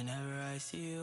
whenever I see you.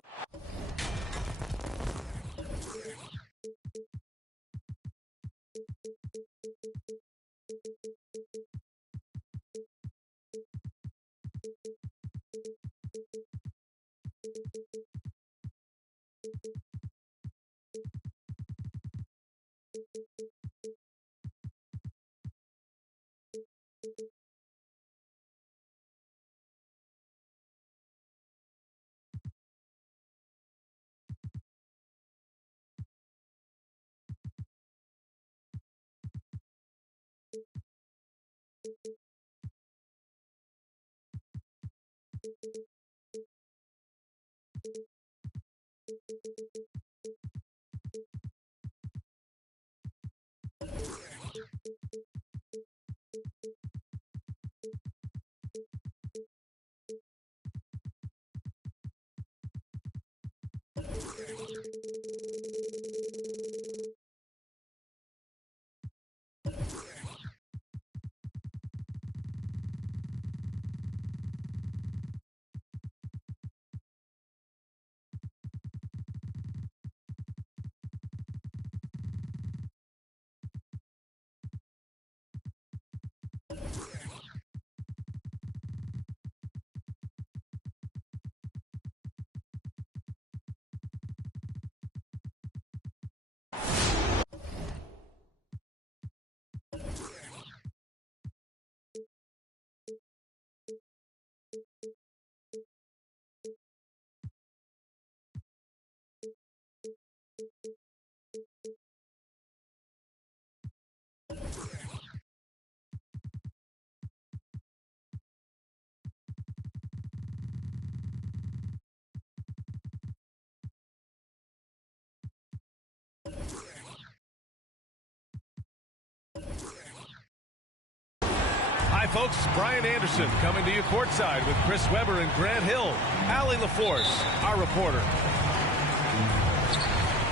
Hi, folks. Brian Anderson coming to you courtside with Chris Webber and Grant Hill. Allie LaForce, our reporter.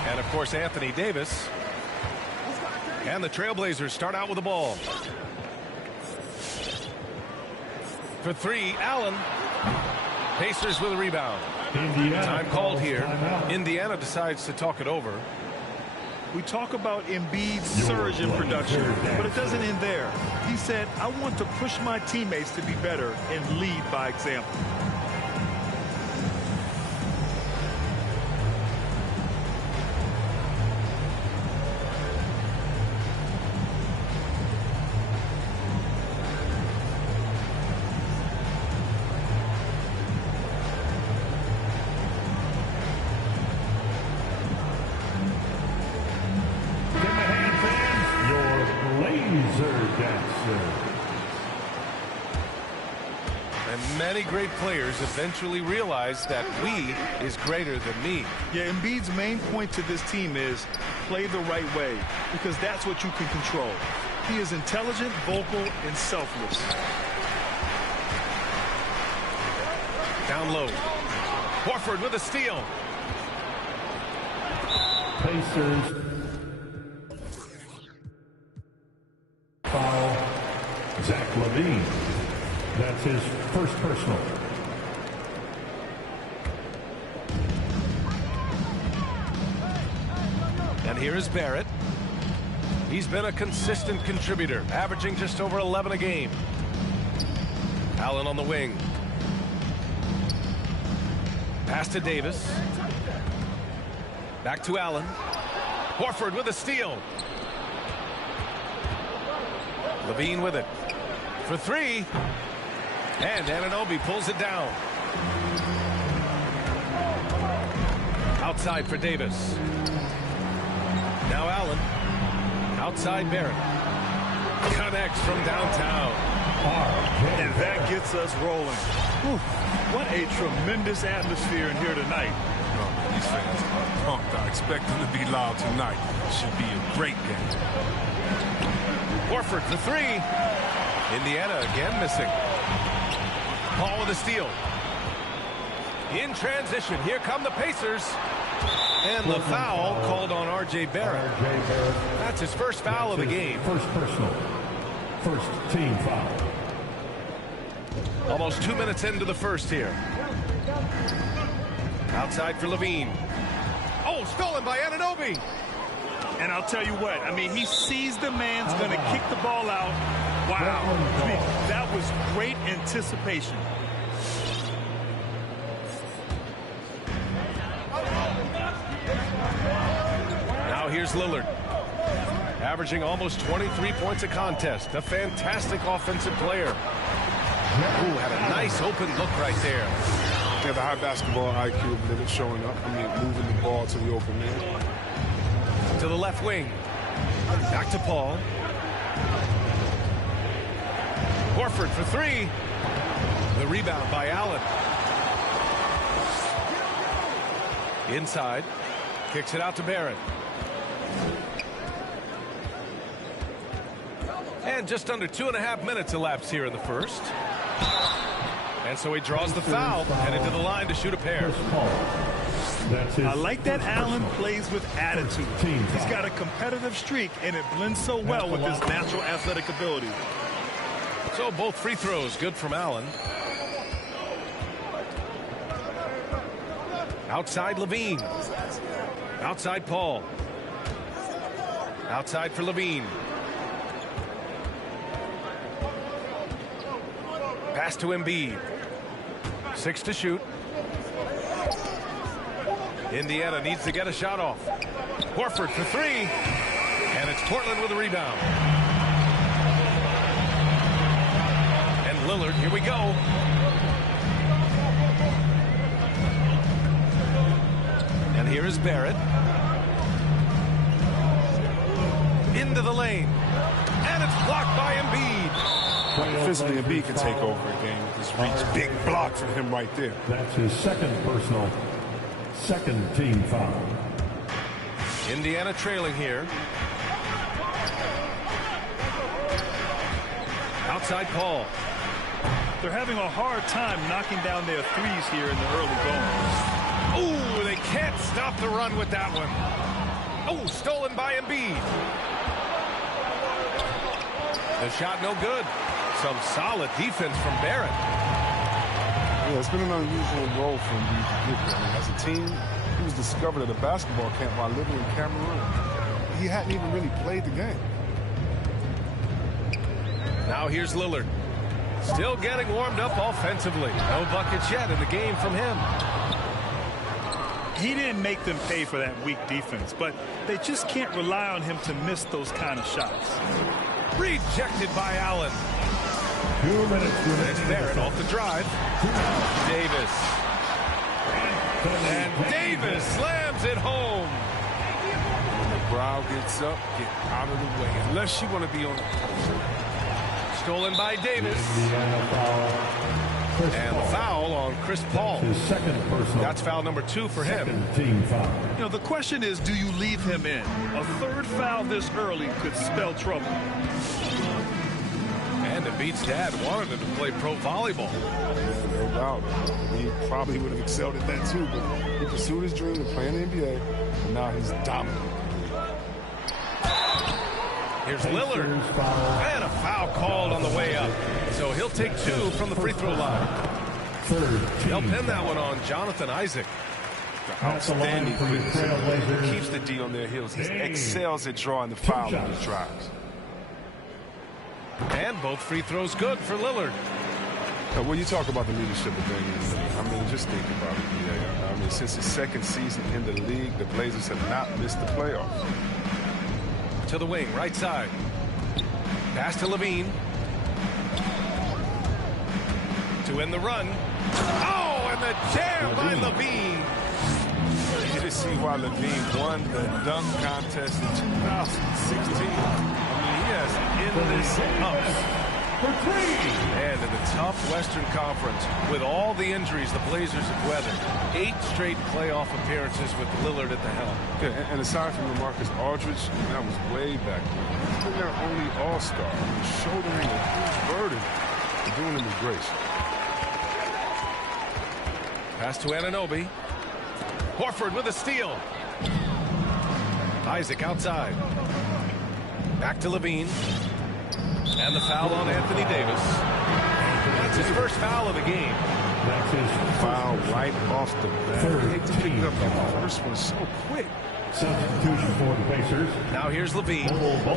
And, of course, Anthony Davis. And the Trailblazers start out with the ball. For three, Allen. Pacers with a rebound. Time called here. Indiana decides to talk it over. We talk about Embiid's surge in production, but it doesn't end there. He said, I want to push my teammates to be better and lead by example. And many great players eventually realize that we is greater than me. Yeah, Embiid's main point to this team is play the right way, because that's what you can control. He is intelligent, vocal, and selfless. Down low. Horford with a steal. Pacers. Foul. Zach LaVine. That's his first personal. And here is Barrett. He's been a consistent contributor, averaging just over 11 a game. Allen on the wing. Pass to Davis. Back to Allen. Horford with a steal. LaVine with it. For three. And Anunoby pulls it down. Outside for Davis. Now Allen. Outside Barrett. Connects from downtown. And that gets us rolling. Whew. What a tremendous atmosphere in here tonight. Oh, these fans are pumped. I expect them to be loud tonight. Should be a great game. Horford for three. Indiana again missing. Paul with a steal. In transition, here come the Pacers. And the foul called on R.J. Barrett. That's his first foul of the game. First personal. First team foul. Almost 2 minutes into the first here. Outside for Levine. Oh, stolen by Anunoby. And I'll tell you what, I mean, he sees the man's going to kick the ball out. Wow. I mean, that was great anticipation. Now here's Lillard. Averaging almost 23 points a contest. A fantastic offensive player. Ooh, had a nice open look right there. Yeah, the high basketball IQ of Lillard showing up. I mean, moving the ball to the open man. To the left wing. Back to Paul. Horford for three. The rebound by Allen. Inside. Kicks it out to Barrett. And just under 2.5 minutes elapsed here in the first. And so he draws the foul, headed to the line to shoot a pair. I like that Allen plays with attitude. He's got a competitive streak, and it blends so well with his natural athletic ability. So both free throws good from Allen. Outside Levine. Outside Paul. Outside for Levine. Pass to Embiid. 6 to shoot. Indiana needs to get a shot off. Horford for three. And it's Portland with a rebound. And Lillard, here we go. And here is Barrett. Into the lane. And it's blocked by Embiid. Physically, Embiid can take over a game. This reach, big block for him right there. That's his second personal, second team foul. Indiana trailing here. Outside Paul. They're having a hard time knocking down their threes here in the early going. Ooh, they can't stop the run with that one. Oh, stolen by Embiid. The shot no good. Some solid defense from Barrett. Yeah, it's been an unusual role for him to get there. I mean, as a team, he was discovered at a basketball camp while living in Cameroon. He hadn't even really played the game. Now here's Lillard. Still getting warmed up offensively. No buckets yet in the game from him. He didn't make them pay for that weak defense, but they just can't rely on him to miss those kind of shots. Rejected by Allen. 2 minutes remaining. It's Barrett off the drive. Davis. And Davis slams it home. When the crowd gets up, get out of the way. Unless you want to be on the post. Stolen by Davis. Chris and Paul. the foul on Chris Paul. His second personal. That's foul number 2 for him. Second team foul. You know, the question is, do you leave him in? A third foul this early could spell trouble. And Embiid's dad wanted him to play pro volleyball. Yeah, no doubt. He probably would have excelled at that too, but he pursued his dream of playing in the NBA, and now he's dominant. Here's Lillard. And a foul called on the way up. So he'll take 2 from the free throw line. He'll pin that one on Jonathan Isaac. Outstanding quickness. He keeps the D on their heels. He excels at drawing the foul on his drives. And both free throws good for Lillard. Now, when you talk about the leadership of Damian, I mean, just think about it. Yeah. I mean, since his second season in the league, the Blazers have not missed the playoffs. To the wing, right side. Pass to Levine. To end the run. Oh, and the jam by Levine. You just see why Levine won the dunk contest in 2016. He has endless ups. And in the tough Western Conference, with all the injuries the Blazers have weathered, 8 straight playoff appearances with Lillard at the helm. Yeah, and aside from LaMarcus Aldridge, that was way back then. He's been their only all-star. Shouldering a huge burden and doing it with grace. Pass to Anunoby. Horford with a steal. Isaac outside. Back to Levine. And the foul on Anthony Davis. That's his first foul of the game. That's his Foul right off the bat. I hate to pick up the first one so quick. substitution for the Pacers. Now here's Levine. Bol.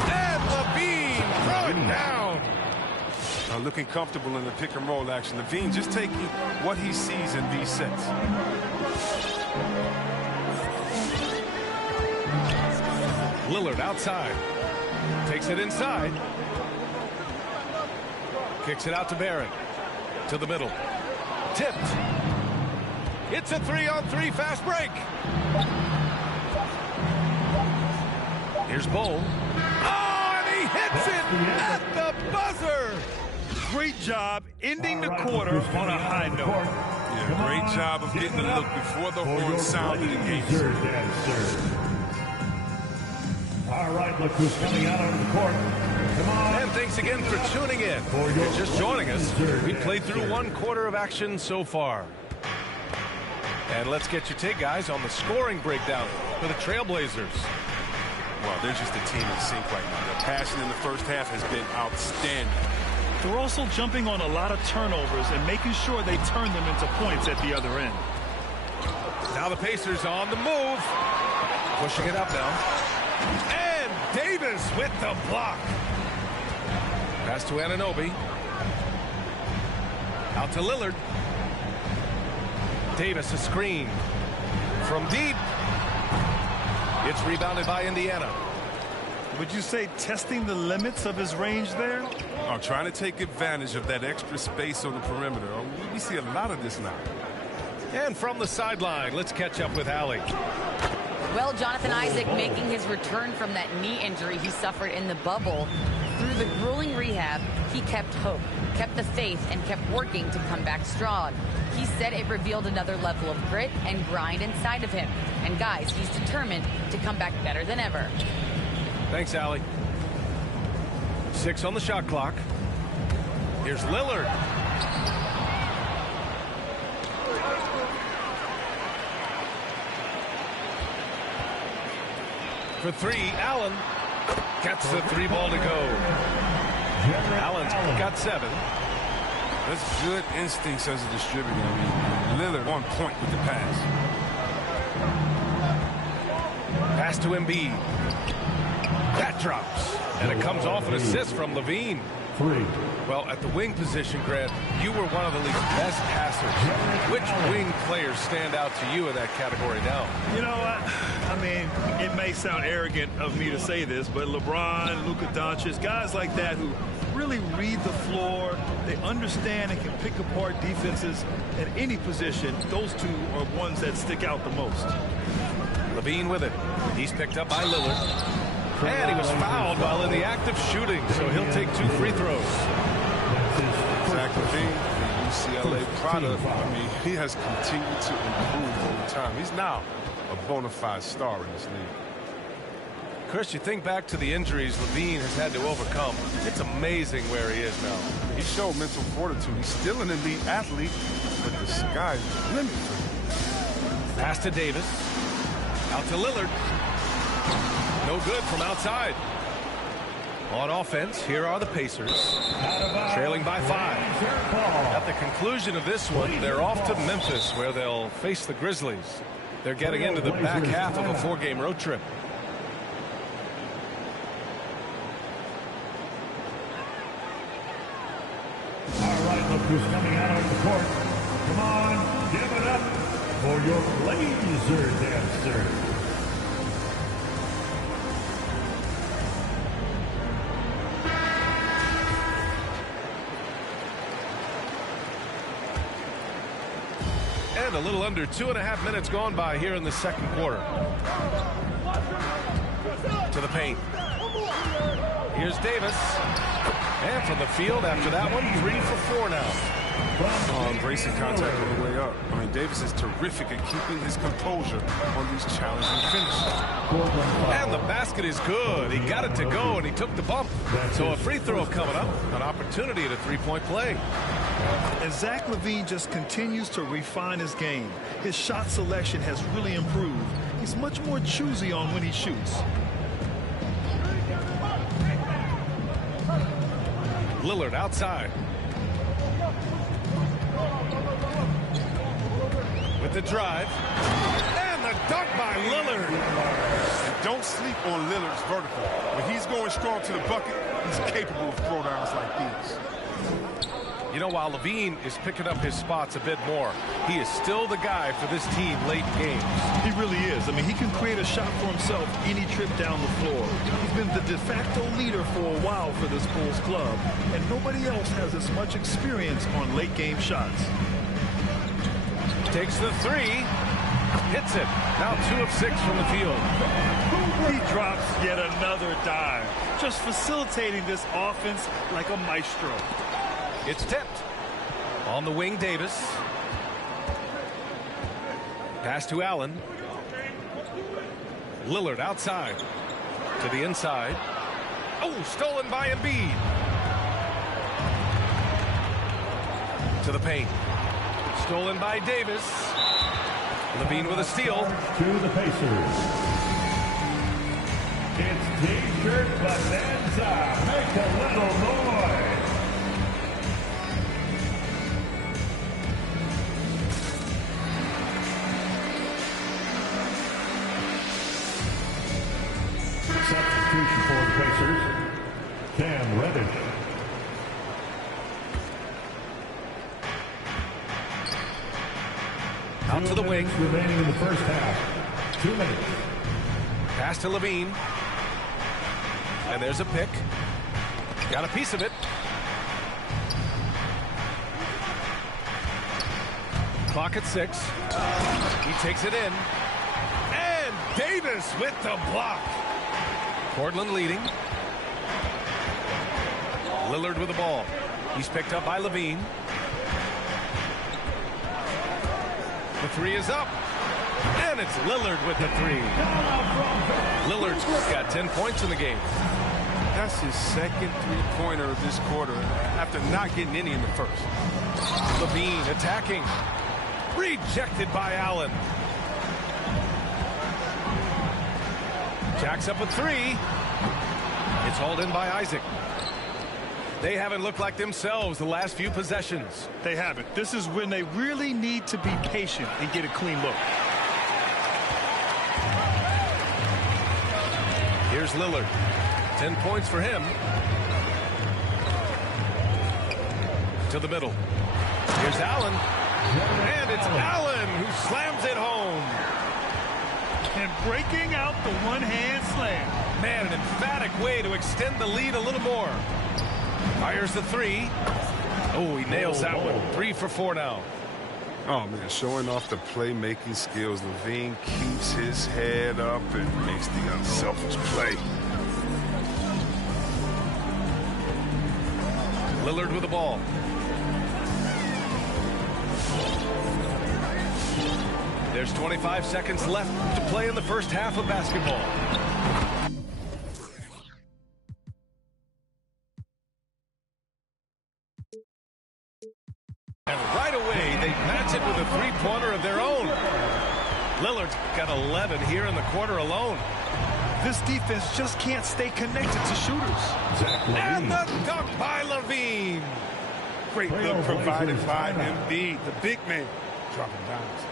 And Levine throwing down. Looking comfortable in the pick and roll action. Levine just taking what he sees in these sets. Lillard outside. Takes it inside. Kicks it out to Barrett. To the middle. Tipped. It's a 3-on-3 fast break. Here's Bol. Oh, and he hits it at the buzzer. Great job ending the quarter on a high note. Yeah, great job of getting the look before the horn sounded in game. All right, look who's coming out on the court. Come on. And thanks again for tuning in. If you're just joining us, we played through 1 quarter of action so far. And let's get your take, guys, on the scoring breakdown for the Trailblazers. Well, they're just a team in sync right now. Their passion in the first half has been outstanding. They're also jumping on a lot of turnovers and making sure they turn them into points at the other end. Now the Pacers on the move. Pushing it up now. And Davis with the block. Pass to Anunoby. Out to Lillard. Davis a screen. From deep. It's rebounded by Indiana. Would you say testing the limits of his range there? Oh, trying to take advantage of that extra space on the perimeter. Oh, we see a lot of this now. And from the sideline, let's catch up with Allie. Well, Jonathan Isaac making his return from that knee injury he suffered in the bubble. Through the grueling rehab, he kept hope, kept the faith, and kept working to come back strong. He said it revealed another level of grit and grind inside of him. And guys, he's determined to come back better than ever. Thanks, Allie. 6 on the shot clock. Here's Lillard. For 3, Allen gets the 3 ball to go. Allen's got 7. That's good instincts as a distributor. I mean, Lillard on point with the pass. Pass to Embiid. That drops. And it comes off an assist from Levine. 3. Well, at the wing position, Grant, you were one of the league's best passers. Which wing players stand out to you in that category now? You know what? I mean, it may sound arrogant of me to say this, but LeBron, Luka Doncic, guys like that who really read the floor, they understand and can pick apart defenses at any position. Those two are ones that stick out the most. Levine with it. He's picked up by Lillard. And he was fouled while in the act of shooting, so he'll take 2 free throws. Zach Levine, the UCLA product, I mean, he has continued to improve over time. He's now a bona fide star in this league. Chris, you think back to the injuries Levine has had to overcome. It's amazing where he is now. He showed mental fortitude. He's still an elite athlete, but the sky's the limit for him. Pass to Davis. Out to Lillard. No good from outside. On offense, here are the Pacers. Trailing by 5. At the conclusion of this one, they're off to Memphis, where they'll face the Grizzlies. They're getting into the back half of a 4-game road trip. All right, look who's coming out on the court. Come on, give it up for your Blazer dancer. And a little under 2.5 minutes gone by here in the second quarter. To the paint. Here's Davis. And from the field after that one, 3 for 4 now. Embracing contact on the way up. I mean, Davis is terrific at keeping his composure on these challenging finishes. And the basket is good. He got it to go, and he took the bump. So a free throw coming up, an opportunity at a 3-point play. And Zach Levine just continues to refine his game. His shot selection has really improved. He's much more choosy on when he shoots. Lillard outside. the drive. And the dunk by Lillard. Don't sleep on Lillard's vertical. When he's going strong to the bucket, he's capable of throwdowns like these. You know, while Levine is picking up his spots a bit more, he is still the guy for this team late in games. He really is. I mean, he can create a shot for himself any trip down the floor. He's been the de facto leader for a while for this Bulls club, and nobody else has as much experience on late game shots. Takes the three, hits it. Now 2 of 6 from the field. He drops yet another dive, just facilitating this offense like a maestro. It's tipped. On the wing, Davis. Pass to Allen. Lillard outside. To the inside. Oh, stolen by Embiid. To the paint. Stolen by Davis. Levine with a steal. To the Pacers. It's T-shirt Bonanza. Make a little noise. Substitution for the Pacers, Cam Reddish. Out to the wing. Remaining in the first half. 2 minutes. Pass to Levine. And there's a pick. Got a piece of it. Clock at 6. He takes it in. And Davis with the block. Portland leading. Lillard with the ball. He's picked up by Levine. The three is up. And it's Lillard with the three. Lillard's got 10 points in the game. That's his second three-pointer of this quarter after not getting any in the first. Levine attacking. Rejected by Allen. Jacks up a three. It's hauled in by Isaac. They haven't looked like themselves the last few possessions. They haven't. This is when they really need to be patient and get a clean look. Here's Lillard. 10 points for him. To the middle. Here's Allen. And it's Allen who slams it home. And breaking out the one-hand slam. Man, an emphatic way to extend the lead a little more. Fires the three. Oh, he nails that one. 3 for 4 now. Oh, man, showing off the playmaking skills. Levine keeps his head up and makes the unselfish play. Lillard with the ball. There's 25 seconds left to play in the first half of basketball. And right away, they match it with a three-pointer of their own. Lillard's got 11 here in the quarter alone. This defense just can't stay connected to shooters. And the dunk by Levine. Great look provided by Embiid, the big man, dropping dimes.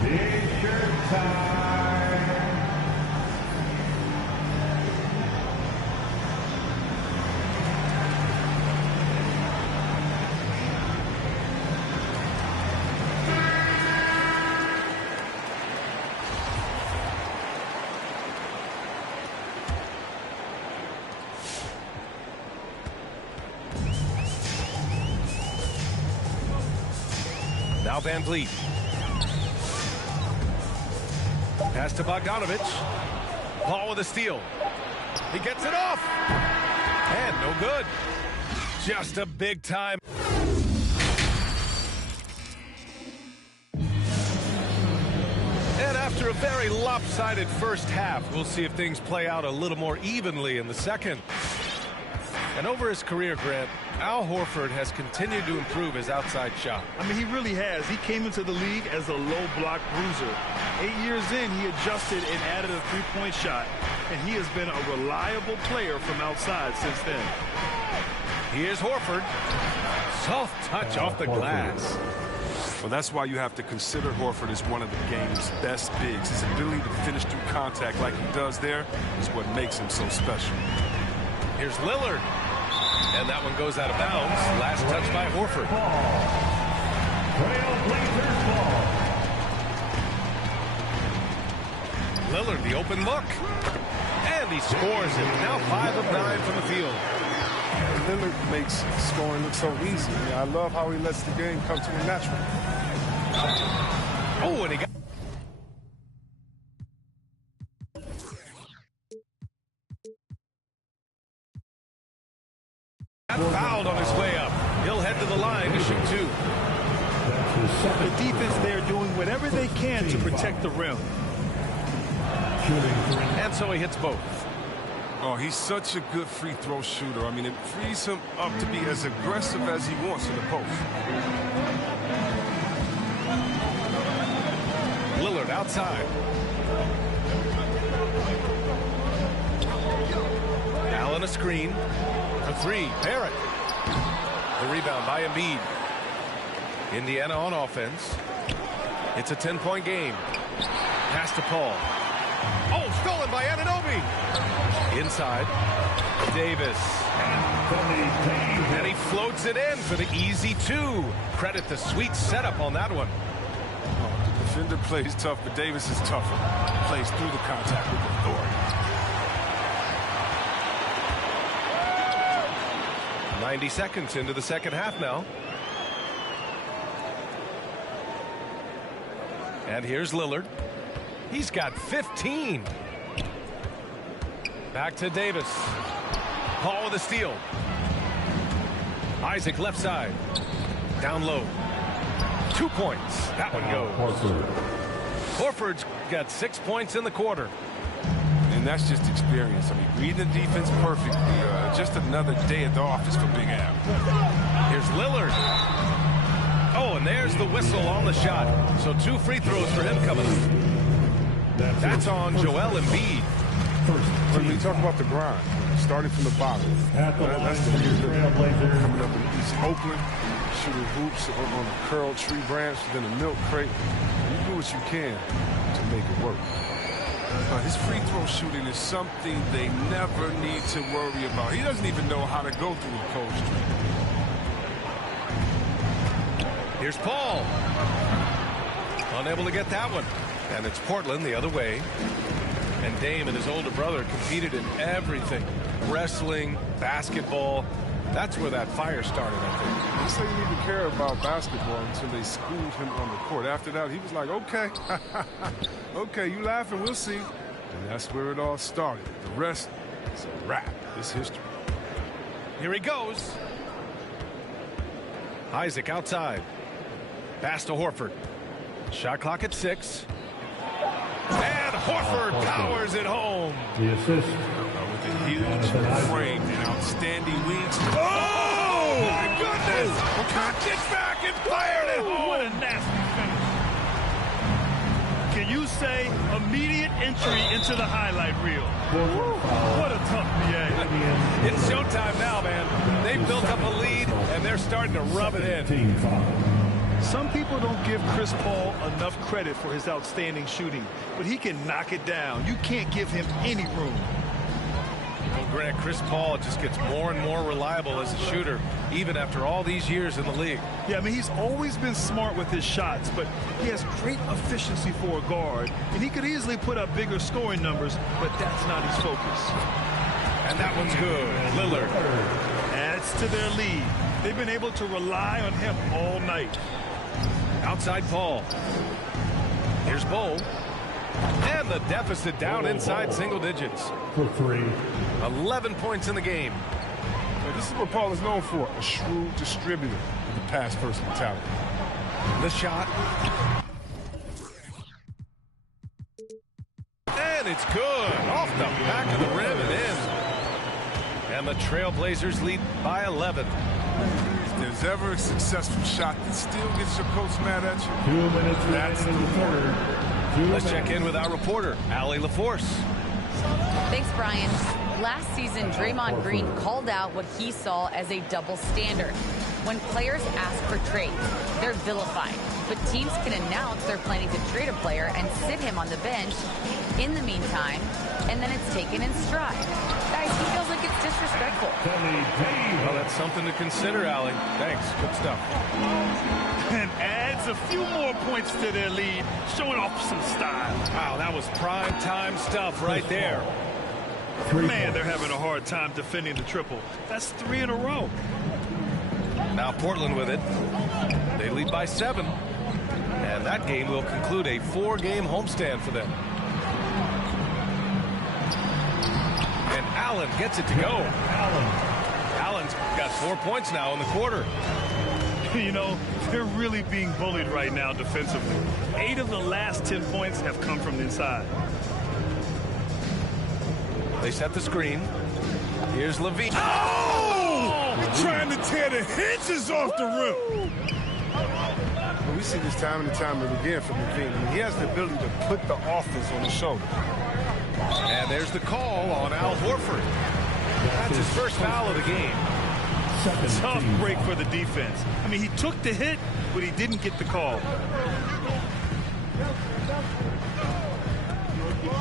T-shirt time. Now Van Vliet. Pass to Bogdanovich. Paul with a steal. He gets it off. And no good. Just a big time. And after a very lopsided first half, we'll see if things play out a little more evenly in the second. And over his career, Grant, Al Horford has continued to improve his outside shot. I mean, he really has. He came into the league as a low block bruiser. 8 years in, he adjusted and added a three-point shot, and he has been a reliable player from outside since then. Here's Horford. Soft touch off the glass. Well, that's why you have to consider Horford as one of the game's best bigs. His ability to finish through contact like he does there is what makes him so special. Here's Lillard. And that one goes out of bounds. Last touch by Horford. Trailblazers ball. Lillard, the open look. And he scores it. Now 5 of 9 from the field. Lillard makes scoring look so easy. I love how he lets the game come to him naturally. Oh, and he got... fouled on his way up. He'll head to the line to shoot 2. The defense there doing whatever they can to protect the rim. And so he hits both. Oh, he's such a good free throw shooter. I mean, it frees him up to be as aggressive as he wants in the post. Lillard outside. Allen a screen. For 3. Barrett. The rebound by Embiid. Indiana on offense. It's a 10-point game. Pass to Paul. Oh, stolen by Anunoby. Inside. Davis. And he floats it in for the easy 2. Credit the sweet setup on that one. Oh, the defender plays tough, but Davis is tougher. Plays through the contact with authority. 90 seconds into the second half now. And here's Lillard. He's got 15. Back to Davis. Paul with a steal. Isaac left side. Down low. 2 points. That one goes. Horford's got 6 points in the quarter. And that's just experience. I mean, reading the defense perfectly. Just another day at the office for Big Al. Here's Lillard. Oh, and there's the whistle on the shot. So 2 free throws for him coming. That's on Joel Embiid. When we talk about the grind, starting from the bottom. That's the Trailblazers coming up in East Oakland, shooting hoops on a curled tree branch, then a milk crate. You do what you can to make it work. His free throw shooting is something they never need to worry about. He doesn't even know how to go through a cold streak. Here's Paul. Unable to get that one. And it's Portland the other way. And Dame and his older brother competed in everything. Wrestling, basketball. That's where that fire started, I think. They say you need to care about basketball until they schooled him on the court. After that, he was like, okay. Okay, you laughing, we'll see. And that's where it all started. The rest is a wrap. It's history. Here he goes. Isaac outside. Pass to Horford. Shot clock at 6. And Horford powers it home. The assist. With a huge frame and outstanding wings. Oh, my goodness! Cocked it back and fired it home. What a nasty finish. Can you say immediate entry into the highlight reel? What a tough BA. It's showtime now, man. They've built up a lead, and they're starting to rub it in. Some people don't give Chris Paul enough credit for his outstanding shooting, but he can knock it down. You can't give him any room. Well, Grant, Chris Paul just gets more and more reliable as a shooter, even after all these years in the league. Yeah, I mean, he's always been smart with his shots, but he has great efficiency for a guard, and he could easily put up bigger scoring numbers, but that's not his focus. And that one's good. Lillard adds to their lead. They've been able to rely on him all night. Outside Paul. Here's Bowl. And the deficit down inside single digits. For 3. 11 points in the game. Now, this is what Paul is known for, a shrewd distributor with a pass-first mentality. The shot. And it's good. Off the back of the rim and in. And the Trailblazers lead by 11. If there's ever a successful shot that still gets your coach mad at you, 2 minutes that's in the third. Let's check in with our reporter, Allie LaForce. Thanks, Brian. Last season, Draymond Green called out what he saw as a double standard. When players ask for trades, they're vilified. But teams can announce they're planning to trade a player and sit him on the bench in the meantime, and then it's taken in stride. Guys, he feels like it's disrespectful. Well, that's something to consider, Allie. Thanks. Good stuff. And adds a few more points to their lead, showing off some style. Wow, that was prime time stuff right there. Man, they're having a hard time defending the triple. That's 3 in a row. Now Portland with it. They lead by 7. And that game will conclude a 4-game homestand for them. And Allen gets it to go. Allen's got 4 points now in the quarter. You know, they're really being bullied right now defensively. 8 of the last 10 points have come from inside. They set the screen. Here's Levine. Oh! Trying to tear the hinges off the rim. We see this time and time again from Levine. I mean, he has the ability to put the offense on his shoulder. And there's the call on Al Horford. That's his first foul of the game. Tough break for the defense. I mean, he took the hit, but he didn't get the call.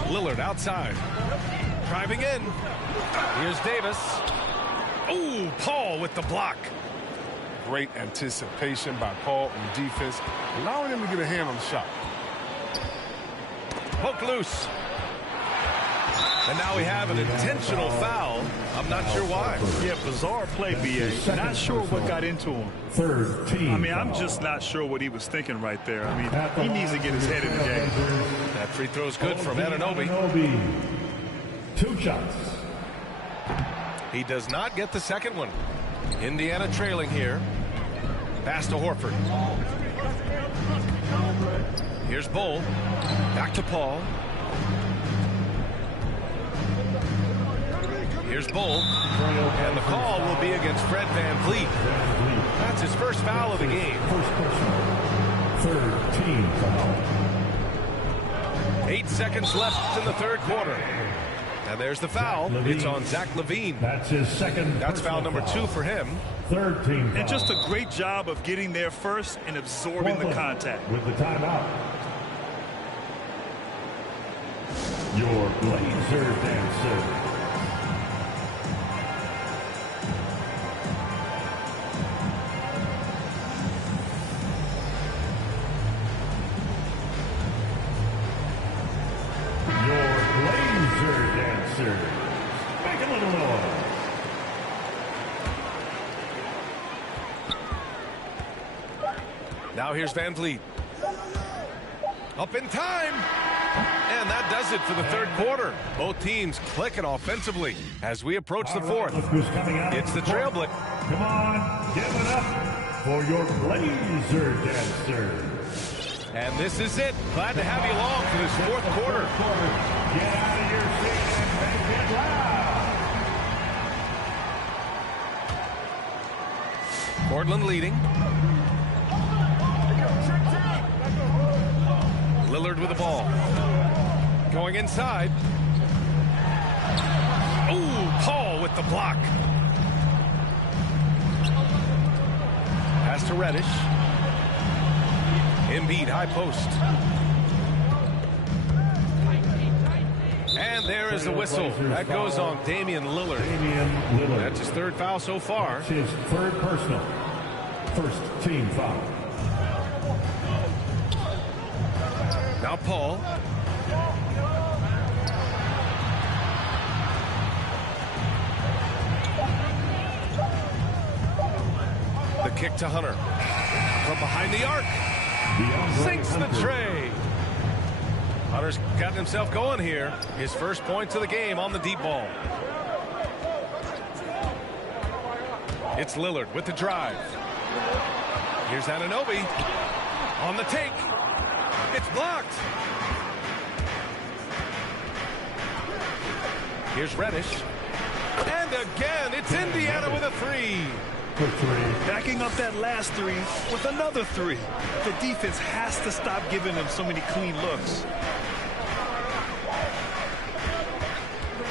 Lillard outside. Driving in. Here's Davis. Ooh, Paul with the block. Great anticipation by Paul on defense, allowing him to get a hand on the shot. Poke loose. And now we have an intentional foul. I'm not sure why. Yeah, bizarre play, B.A. Not sure what got into him. Third team. I mean, I'm just not sure what he was thinking right there. I mean, he needs to get his head in the game. That free throw's good from Anunoby. 2 shots. He does not get the second one. Indiana trailing here. Pass to Horford. Here's Bull. Back to Paul. Here's Bull. And the call will be against Fred VanVleet. That's his first foul of the game. Third team foul. 8 seconds left in the third quarter. And there's the foul. It's on Zach LaVine. That's his second. That's foul number 2 for him. Third team foul. And just a great job of getting there first and absorbing the contact. With the timeout. Your Blazer dancer. Make a little noise. Now here's VanVleet. Up in time. And that does it for the third quarter. Both teams clicking offensively as we approach the fourth. It's the Trailblazers. Come on, give it up for your Blazer dancer. And this is it. Glad to have you along for this fourth quarter. Get out of your seat and make it loud. Portland leading. Lillard with the ball. Going inside. Ooh, Paul with the block. Pass to Reddish. Embiid, high post. And there is the whistle. That goes on Damian Lillard. That's his third foul so far. It's his third personal. First team foul. Now Paul. The kick to Hunter. From behind the arc. Sinks the tray. Hunter's gotten himself going here. His first points of the game on the deep ball. It's Lillard with the drive. Here's Anunoby on the take. It's blocked. Here's Reddish. And again, it's Indiana with a three. Backing up that last three with another three. The defense has to stop giving them so many clean looks.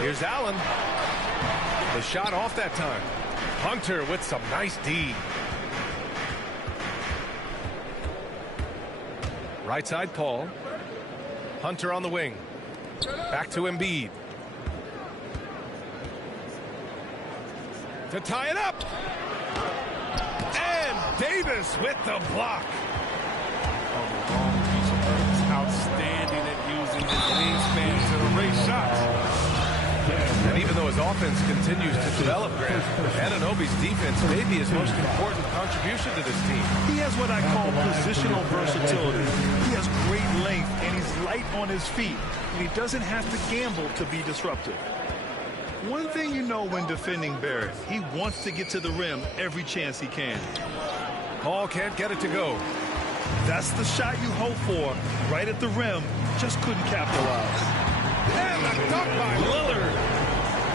Here's Allen. The shot off that time. Hunter with some nice D. Right side, Paul. Hunter on the wing. Back to Embiid. To tie it up. And Davis with the block. Outstanding at using his wingspan to erase shots. And even though his offense continues to develop, Grant, Anunoby's defense may be his most important contribution to this team. He has what I call positional versatility. He has great length, and he's light on his feet, and he doesn't have to gamble to be disruptive. One thing you know when defending Barrett, he wants to get to the rim every chance he can. Paul can't get it to go. That's the shot you hope for, right at the rim, just couldn't capitalize. And a dunk by Lillard.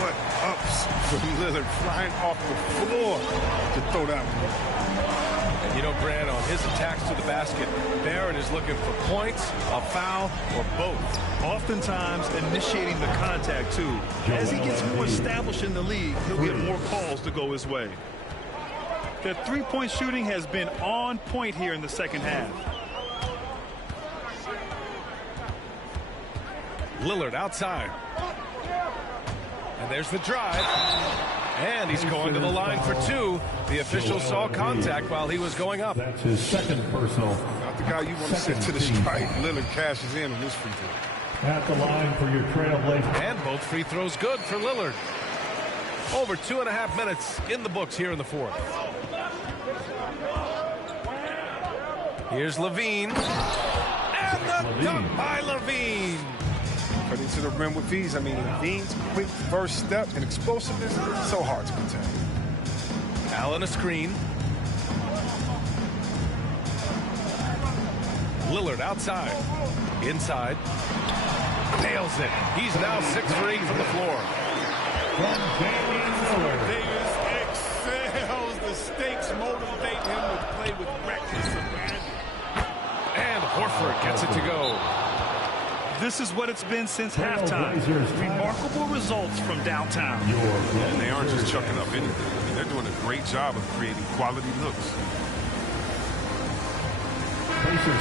What ups for Lillard flying off the floor to throw that one. And you know, Grant, on his attacks to the basket, Barrett is looking for points, a foul, or both. Oftentimes initiating the contact, too. As he gets more established in the league, he'll get more calls to go his way. The three-point shooting has been on point here in the second half. Lillard outside. And there's the drive. And he's going to the line for two. The official saw contact while he was going up. That's his second personal. Not the guy you want to sit to the stripe. Lillard cashes in on this free throw. At the line for your Trailblazers. And both free throws good for Lillard. Over 2.5 minutes in the books here in the fourth. Here's Levine. And the dunk by Levine. Cutting to the rim with ease. I mean, Levine's quick first step and explosiveness is so hard to contain. Allen a screen. Lillard outside. Inside. Nails it. He's now 6 for 8 from the floor. Davis excels. The stakes motivate him to play with reckless abandon. And Horford gets it to go. This is what it's been since halftime. Remarkable results from downtown. And they aren't just chucking up anything. They're doing a great job of creating quality looks.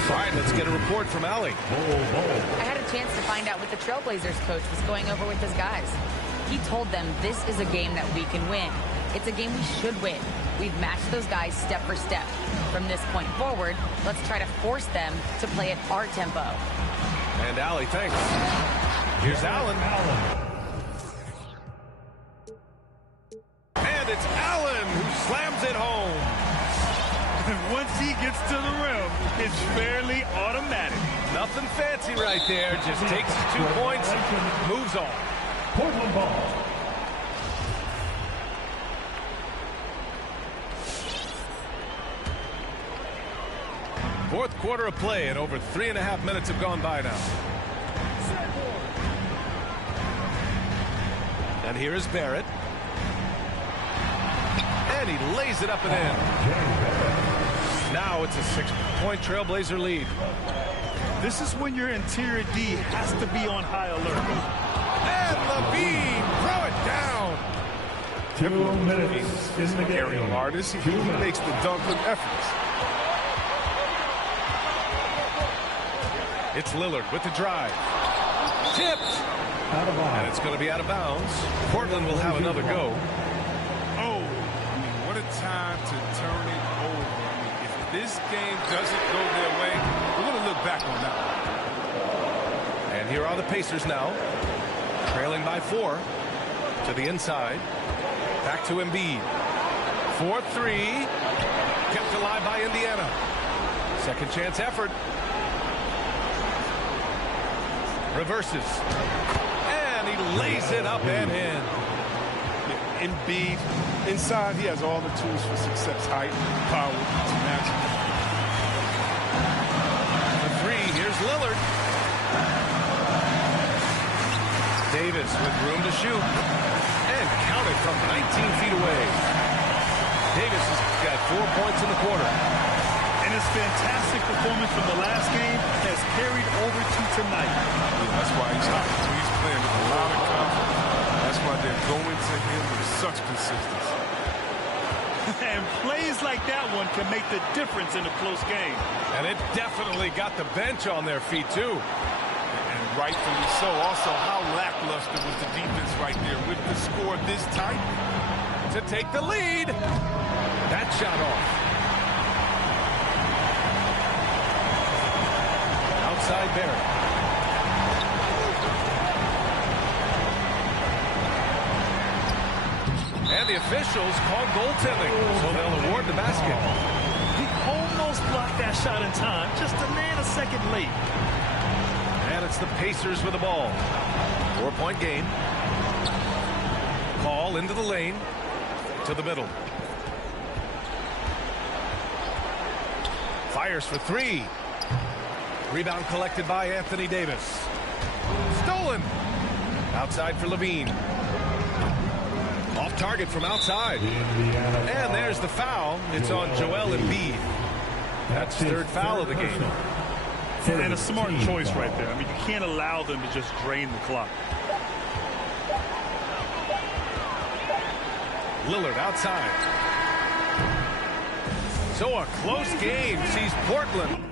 All right, let's get a report from Allie. I had a chance to find out what the Trailblazers coach was going over with his guys. He told them this is a game that we can win. It's a game we should win. We've matched those guys step for step. From this point forward, let's try to force them to play at our tempo. And Allie, thanks. Here's Allen. And it's Allen who slams it home. Once he gets to the rim, it's fairly automatic. Nothing fancy right there. Just takes his 2 points, moves on. Portland ball. Fourth quarter of play, and over 3.5 minutes have gone by now. And here is Barrett. And he lays it up and in. Now it's a 6-point Trailblazer lead. This is when your interior D has to be on high alert. And Levine, throw it down. 2 minutes in the game. Aerial artist, he makes the dunk look effortless. It's Lillard with the drive. Tipped. Out of bounds. And it's going to be out of bounds. Portland will have another go. Oh, I mean, what a time to turn it over. I mean, if this game doesn't go their way, we're going to look back on that one. And here are the Pacers now. Trailing by 4. To the inside. Back to Embiid. 4-3. Kept alive by Indiana. Second chance effort. Reverses. And he lays it up and in. Embiid, inside, he has all the tools for success. Height, power, tenacity. The 3, here's Lillard. Davis with room to shoot. And counted from 19 feet away. Davis has got 4 points in the quarter. And his fantastic performance from the last game has carried over to tonight. Yeah, that's why he's playing with a lot of confidence. That's why why they're going to him with such consistency. And plays like that one can make the difference in a close game. And it definitely got the bench on their feet, too. And rightfully so. Also, how lackluster was the defense right there with the score this tight? To take the lead. That shot off. Outside Barrett. And the officials call goaltending, so they'll award the basket. He almost blocked that shot in time, just a nanosecond late. And it's the Pacers with the ball. 4-point game. Call into the lane. To the middle. Fires for three. Rebound collected by Anthony Davis. Stolen. Outside for Levine. Off target from outside. And there's the foul. It's on Joel Embiid. That's third foul of the game. And a smart choice right there. I mean, you can't allow them to just drain the clock. Lillard outside. So a close game sees Portland